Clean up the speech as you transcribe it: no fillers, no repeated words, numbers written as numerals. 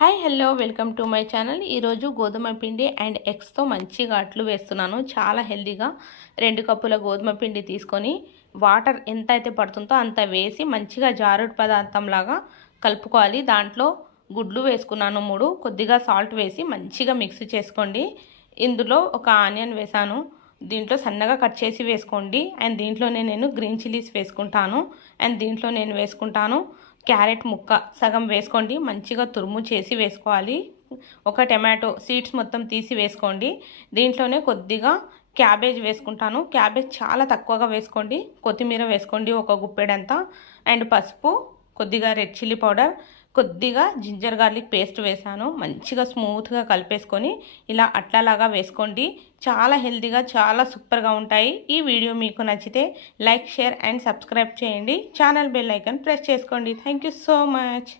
Hi hello welcome to my channel. ఈరోజు గోధుమ పిండి అండ్ ఎగ్స్తో మంచిగా అట్లు వేస్తున్నాను. చాలా హెల్తీగా 2 కప్పుల గోధుమ పిండి తీసుకొని వాటర్ ఎంత అయితే పడుతుందో అంత వేసి మంచిగా జారుడు పదార్థంలాగా కలుపుకోవాలి. దాంట్లో గుడ్లు వేసుకున్నాను 3, కొద్దిగా సాల్ట్ వేసి మంచిగా మిక్స్ చేసుకోండి. ఇందులో ఒక ఆనియన్ వేసాను, దీంట్లో సన్నగా కట్ చేసి వేసుకోండి. అండ్ దీంట్లోనే నేను గ్రీన్ చిల్లీస్ వేసుకుంటాను. అండ్ దీంట్లో నేను వేసుకుంటాను క్యారెట్ ముక్క సగం వేసుకోండి, మంచిగా తురుము చేసి వేసుకోవాలి. ఒక టమాటో సీడ్స్ మొత్తం తీసి వేసుకోండి. దీంట్లోనే కొద్దిగా క్యాబేజ్ వేసుకుంటాను, క్యాబేజ్ చాలా తక్కువగా వేసుకోండి. కొత్తిమీర వేసుకోండి ఒక గుప్పెడంతా. అండ్ పసుపు, కొద్దిగా రెడ్ చిల్లీ పౌడర్, కొద్దిగా జింజర్ గార్లిక్ పేస్ట్ వేసాను. మంచిగా స్మూత్గా కలిపేసుకొని ఇలా అట్లలాగా వేసుకోండి. చాలా హెల్తీగా చాలా సూపర్గా ఉంటాయి. ఈ వీడియో మీకు నచ్చితే లైక్, షేర్ అండ్ సబ్స్క్రైబ్ చేయండి. ఛానల్ బెల్ ఐకాన్ ప్రెస్ చేసుకోండి. Thank you so much.